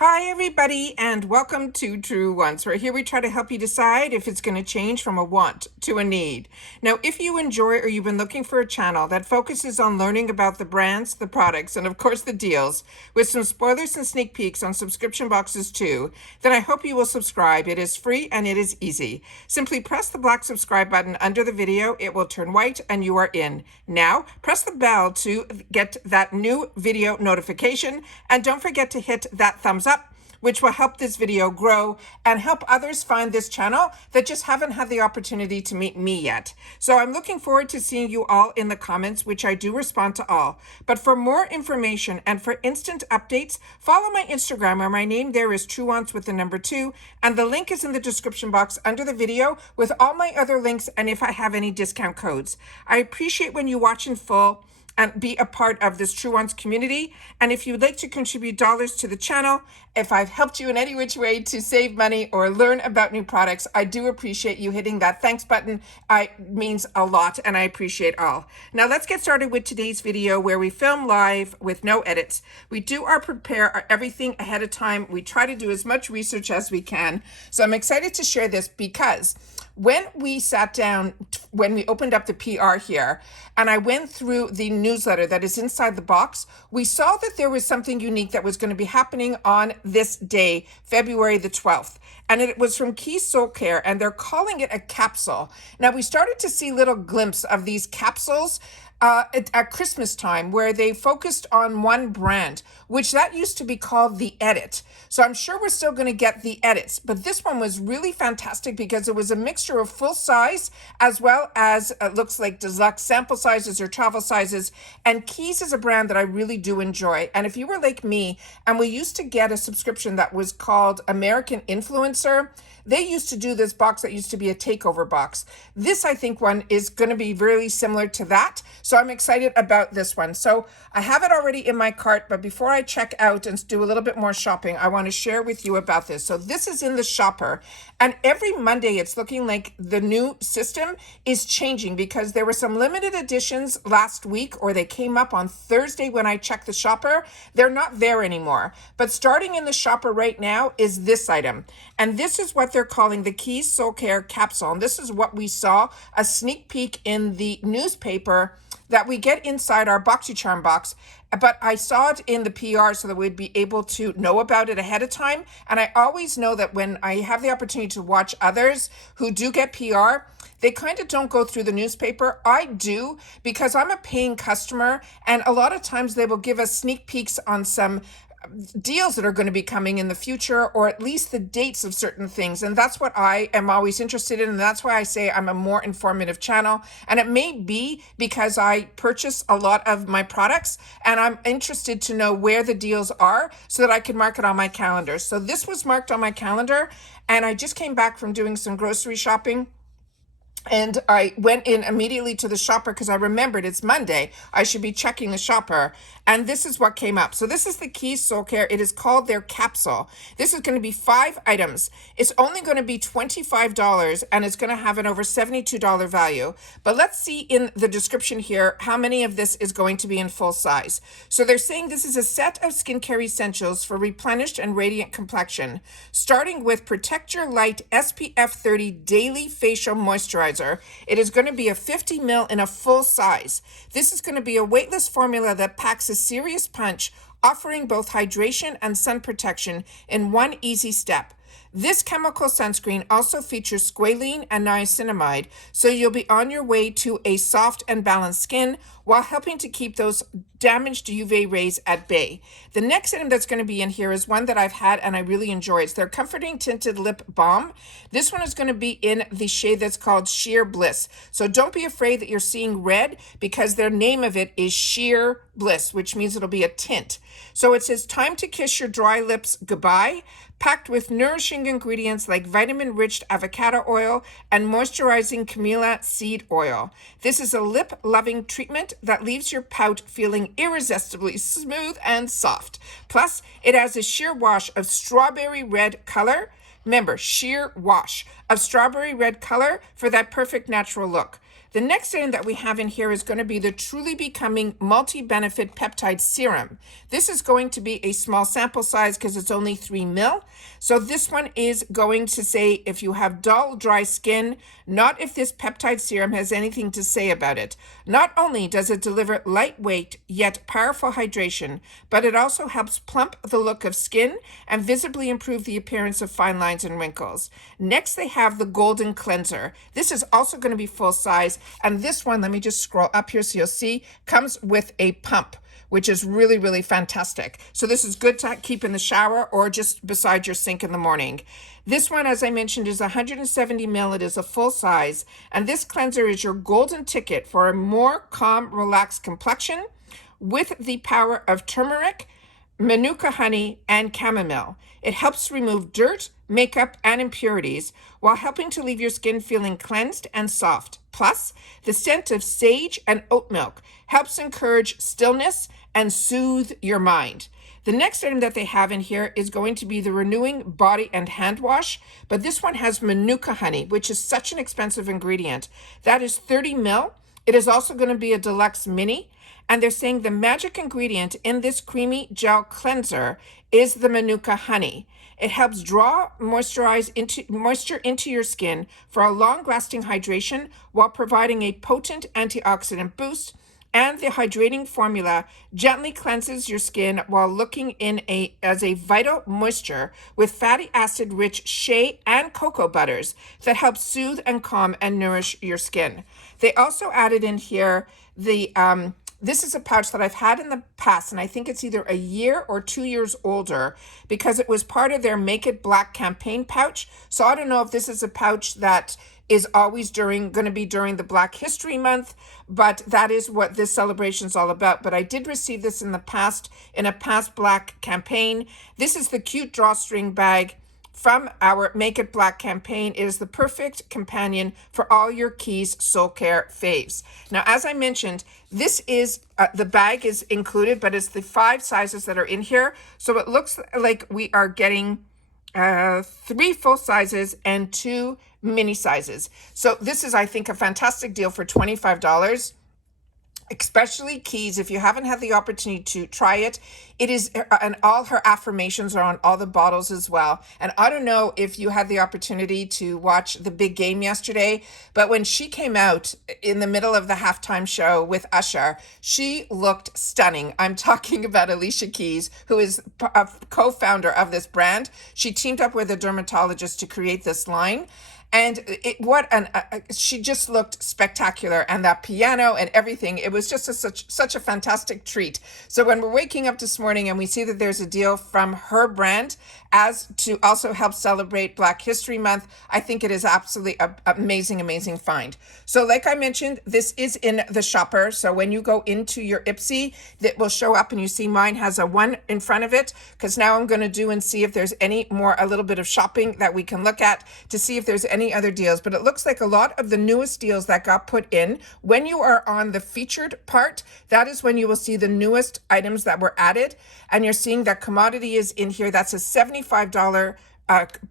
Hi everybody and welcome to Truewants, where here we try to help you decide if it's going to change from a want to a need. Now, if you enjoy or you've been looking for a channel that focuses on learning about the brands, the products, and of course the deals, with some spoilers and sneak peeks on subscription boxes too, then I hope you will subscribe. It is free and it is easy. Simply press the black subscribe button under the video. It will turn white and you are in. Now, press the bell to get that new video notification, and don't forget to hit that thumbs up, which will help this video grow and help others find this channel that just haven't had the opportunity to meet me yet. So I'm looking forward to seeing you all in the comments, which I do respond to all. But for more information and for instant updates, follow my Instagram, where my name there is Truewants with the number 2, and the link is in the description box under the video with all my other links and if I have any discount codes. I appreciate when you watch in full and be a part of this Truewants community. And if you'd like to contribute dollars to the channel, if I've helped you in any which way to save money or learn about new products, I do appreciate you hitting that thanks button. It means a lot and I appreciate all. Now let's get started with today's video, where we film live with no edits. We do prepare everything ahead of time. We try to do as much research as we can. So I'm excited to share this because when we sat down, when we opened up the PR here, and I went through the newsletter that is inside the box, we saw that there was something unique that was going to be happening on this day, February the 12th. And it was from Key Soul Care, and they're calling it a capsule. Now, we started to see little glimpses of these capsules at Christmas time, where they focused on one brand, which that used to be called the Edit. So I'm sure we're still going to get the edits, but this one was really fantastic because it was a mixture of full size as well as looks like deluxe sample sizes or travel sizes. And Keys is a brand that I really do enjoy. And if you were like me, and we used to get a subscription that was called American Influencer, they used to do this box that used to be a takeover box. This, I think, one is going to be really similar to that. So I'm excited about this one. So I have it already in my cart, but before I check out and do a little bit more shopping, I want to share with you about this. So this is in the shopper, and every Monday it's looking like the new system is changing because there were some limited editions last week, or they came up on Thursday when I checked the shopper. They're not there anymore. But starting in the shopper right now is this item. And this is what they're calling the Keys Soul Care Capsule. And this is what we saw, a sneak peek in the newspaper that we get inside our BoxyCharm box. But I saw it in the PR so that we'd be able to know about it ahead of time. And I always know that when I have the opportunity to watch others who do get PR, they kind of don't go through the newspaper. I do, because I'm a paying customer, and a lot of times they will give us sneak peeks on some deals that are going to be coming in the future, or at least the dates of certain things. And that's what I am always interested in. And that's why I say I'm a more informative channel. And it may be because I purchase a lot of my products and I'm interested to know where the deals are so that I can mark it on my calendar. So this was marked on my calendar, and I just came back from doing some grocery shopping. And I went in immediately to the shopper because I remembered it's Monday. I should be checking the shopper. And this is what came up. So this is the Keys Soul Care. It is called their capsule. This is going to be 5 items. It's only going to be $25, and it's going to have an over $72 value. But let's see in the description here how many of this is going to be in full size. So they're saying this is a set of skincare essentials for replenished and radiant complexion, starting with Protect Your Light SPF 30 Daily Facial Moisturizer. It is going to be a 50 ml in a full size. This is going to be a weightless formula that packs a serious punch, offering both hydration and sun protection in one easy step. This chemical sunscreen also features squalene and niacinamide, so you'll be on your way to a soft and balanced skin while helping to keep those damaged UV rays at bay. The next item that's going to be in here is one that I've had and I really enjoy. It's their Comforting Tinted Lip Balm. This one is going to be in the shade that's called Sheer Bliss. So don't be afraid that you're seeing red, because their name of it is Sheer Bliss, which means it'll be a tint. So it says, time to kiss your dry lips goodbye, packed with nourishing ingredients like vitamin-rich avocado oil and moisturizing camellia seed oil. This is a lip-loving treatment that leaves your pout feeling irresistibly smooth and soft. Plus, it has a sheer wash of strawberry red color. Remember, sheer wash of strawberry red color for that perfect natural look. The next item that we have in here is going to be the Truly Becoming Multi-Benefit Peptide Serum. This is going to be a small sample size because it's only 3 ml. So this one is going to say if you have dull, dry skin, not if this peptide serum has anything to say about it. Not only does it deliver lightweight yet powerful hydration, but it also helps plump the look of skin and visibly improve the appearance of fine lines and wrinkles. Next, they have the Golden Cleanser. This is also going to be full size. And this one, let me just scroll up here so you'll see, comes with a pump, which is really, really fantastic. So this is good to keep in the shower or just beside your sink in the morning. This one, as I mentioned, is 170 ml. It is a full size. And this cleanser is your golden ticket for a more calm, relaxed complexion with the power of turmeric, manuka honey, and chamomile. It helps remove dirt, makeup, and impurities while helping to leave your skin feeling cleansed and soft. Plus, the scent of sage and oat milk helps encourage stillness and soothe your mind. The next item that they have in here is going to be the Renewing Body and Hand Wash, but this one has manuka honey, which is such an expensive ingredient. That is 30 ml. It is also going to be a deluxe mini, and they're saying the magic ingredient in this creamy gel cleanser is the manuka honey. It helps draw moisture into your skin for a long-lasting hydration while providing a potent antioxidant boost, and the hydrating formula gently cleanses your skin while looking as a vital moisture with fatty acid-rich shea and cocoa butters that help soothe and calm and nourish your skin. They also added in here the this is a pouch that I've had in the past, and I think it's either a year or 2 years older because it was part of their Make It Black campaign pouch. So I don't know if this is a pouch that is always going to be during the Black History Month, but that is what this celebration is all about. But I did receive this in the past, in a past Black campaign. This is the cute drawstring bag from our Make It Black campaign. It is the perfect companion for all your Keys Soul Care faves. Now, as I mentioned, this is, the bag is included, but it's the 5 sizes that are in here. So it looks like we are getting 3 full sizes and 2 mini sizes. So this is, I think, a fantastic deal for $25. Especially Keys, if you haven't had the opportunity to try it, it is, and all her affirmations are on all the bottles as well. And I don't know if you had the opportunity to watch the big game yesterday, but when she came out in the middle of the halftime show with Usher, she looked stunning. I'm talking about Alicia Keys, who is a co-founder of this brand. She teamed up with a dermatologist to create this line. And she just looked spectacular, and that piano and everything, it was just such a fantastic treat. So when we're waking up this morning and we see that there's a deal from her brand as to also help celebrate Black History Month, I think it is absolutely an amazing find. So like I mentioned, this is in the shopper. So when you go into your IPSY, that will show up, and you see mine has a 1 in front of it, because now I'm going to do and see if there's a little bit of shopping that we can look at to see if there's any other deals. But it looks like a lot of the newest deals that got put in, when you are on the featured part, that is when you will see the newest items that were added. And you're seeing that commodity is in here. That's a $75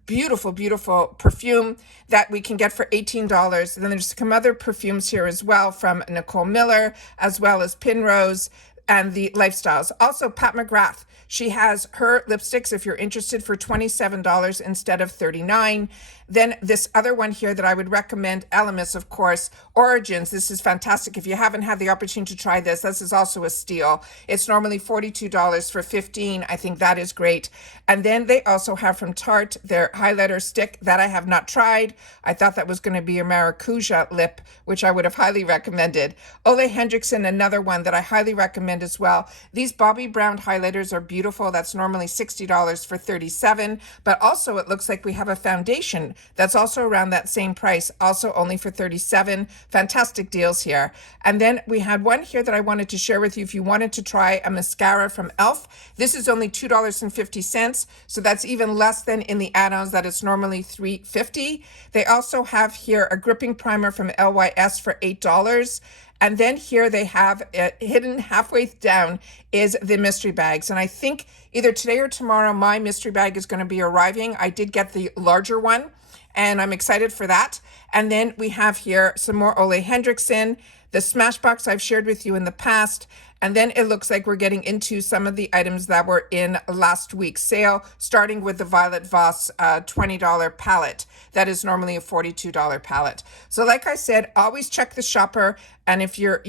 beautiful perfume that we can get for $18. And then there's some other perfumes here as well from Nicole Miller, as well as Pinrose and the Lifestyles. Also, Pat McGrath, she has her lipsticks, if you're interested, for $27 instead of $39. Then this other one here that I would recommend, Elemis, of course, Origins. This is fantastic. If you haven't had the opportunity to try this, this is also a steal. It's normally $42 for $15. I think that is great. And then they also have from Tarte their highlighter stick that I have not tried. I thought that was going to be a maracuja lip, which I would have highly recommended. Ole Hendrickson, another one that I highly recommend as well. These Bobbi Brown highlighters are beautiful. That's normally $60 for $37. But also it looks like we have a foundation that's also around that same price, also only for $37. Fantastic deals here. And then we had one here that I wanted to share with you if you wanted to try a mascara from e.l.f. This is only $2.50, so that's even less than in the add-ons that it's normally $3.50. They also have here a gripping primer from LYS for $8. And then here they have hidden halfway down is the mystery bags. And I think either today or tomorrow, my mystery bag is going to be arriving. I did get the larger one, and I'm excited for that. And then we have here some more Ole Hendrickson, the Smashbox I've shared with you in the past. And then it looks like we're getting into some of the items that were in last week's sale, starting with the Violet Voss $20 palette. That is normally a $42 palette. So like I said, always check the shopper. And if you're,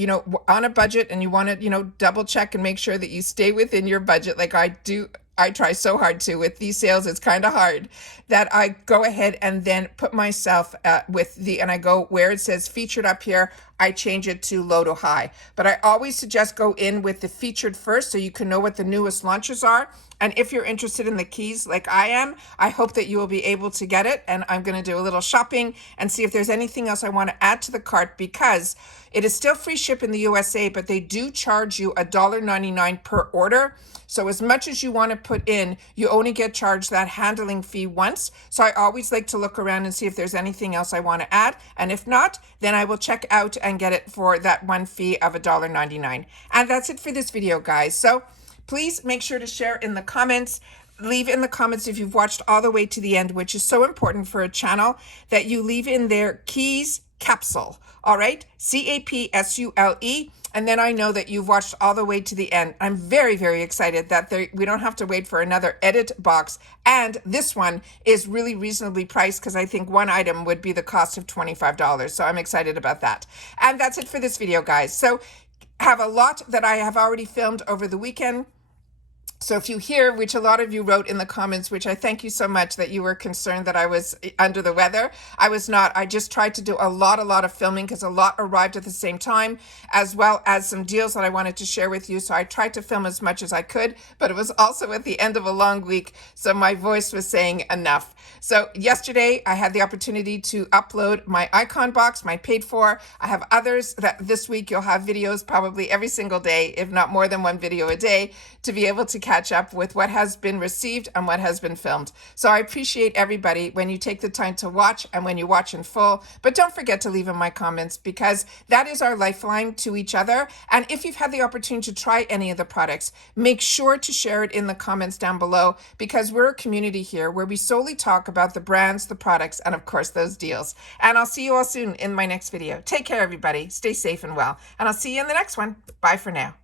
on a budget and you want to, double check and make sure that you stay within your budget, like I do, I try so hard to with these sales. It's kind of hard that I go ahead and then put myself and I go where it says featured up here, I change it to low to high. But I always suggest go in with the featured first so you can know what the newest launches are. And if you're interested in the keys like I am, I hope that you will be able to get it. And I'm going to do a little shopping and see if there's anything else I want to add to the cart, because it is still free ship in the USA, but they do charge you $1.99 per order. So as much as you want to put in, you only get charged that handling fee once. So I always like to look around and see if there's anything else I want to add. And if not, then I will check out and get it for that one fee of $1.99. And that's it for this video, guys. So please make sure to share in the comments. Leave in the comments if you've watched all the way to the end, which is so important for a channel, that you leave in there keys capsule. All right, CAPSULE. And then I know that you've watched all the way to the end. I'm very, very excited that we don't have to wait for another edit box. And this one is really reasonably priced, because I think one item would be the cost of $25. So I'm excited about that. And that's it for this video, guys. So have a lot that I have already filmed over the weekend. So if you hear, which a lot of you wrote in the comments, which I thank you so much that you were concerned that I was under the weather. I was not. I just tried to do a lot of filming because a lot arrived at the same time, as well as some deals that I wanted to share with you. So I tried to film as much as I could, but it was also at the end of a long week, so my voice was saying enough. So yesterday I had the opportunity to upload my icon box, my paid for. I have others that this week you'll have videos probably every single day, if not more than one video a day, to be able to catch up with what has been received and what has been filmed. So I appreciate everybody when you take the time to watch and when you watch in full. But don't forget to leave in my comments, because that is our lifeline to each other. And if you've had the opportunity to try any of the products, make sure to share it in the comments down below, because we're a community here where we solely talk about the brands, the products, and of course those deals. And I'll see you all soon in my next video. Take care, everybody. Stay safe and well. And I'll see you in the next one. Bye for now.